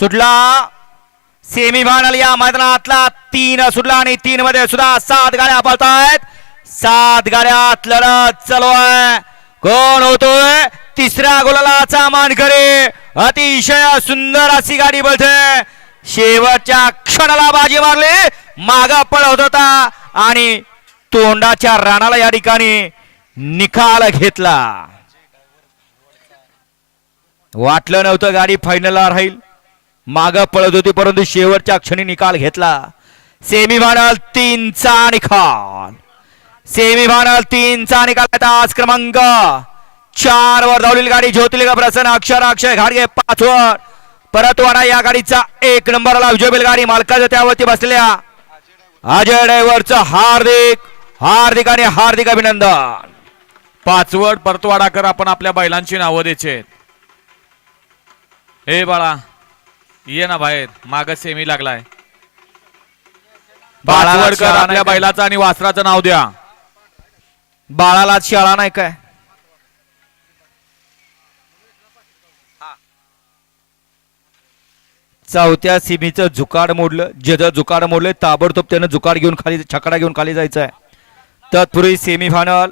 सुटला सेमीफायनल या मैदानातला 3 सुटला आणि 3 मध्ये सुद्धा 7 गाड्या पळतायत. 7 गाड्यात लढत चालू आहे. कोण होतोय तिसऱ्या गोलाचा मानकरी. अतिशय सुंदर अशी गाडी बोलते. शेवटच्या क्षणाला बाजी मारली. माग पळत होता आणि तोंडाच्या रानाला या ठिकाणी निकाल घेतला. वाटलं नव्हतं गाडी फायनलला राहील. माग पळत होती परंतु शेवटच्या क्षणी निकाल घेतला. सेमीफायनल 3 चा निकाल. सेमीफायनल 3 चा निकाल. आज क्रमांक 4 वर धावलेली गाडी ज्योतिर्लिंग प्रसन्न अक्षय घाडगे 5 वर. परत वाडा या गाडीचा 1 नंबरला विजय बैलगाडी मालकाच्या त्यावरती बसलेल्या अजय ड्रायव्हरचं हार्दिक आणि हार्दिक अभिनंदन. 5 वर परतवाडाकर आपण आपल्या बैलांची नावं द्यायचे. हे बाळा ये ना बाहेर. माग सेमी लागलाय. बाळावरकर आपल्या बैलाचं आणि वासराचं नाव द्या. बाळाला शाळा नाही काय. चौथ्या सीमीचं जुकाड मोडलं. ज्याचं जुकाड मोडलं ताबडतोब त्यानं जुकाड घेऊन खाली छकडा घेऊन खाली जायचं आहे. तत्पूर्वी सेमीफायनल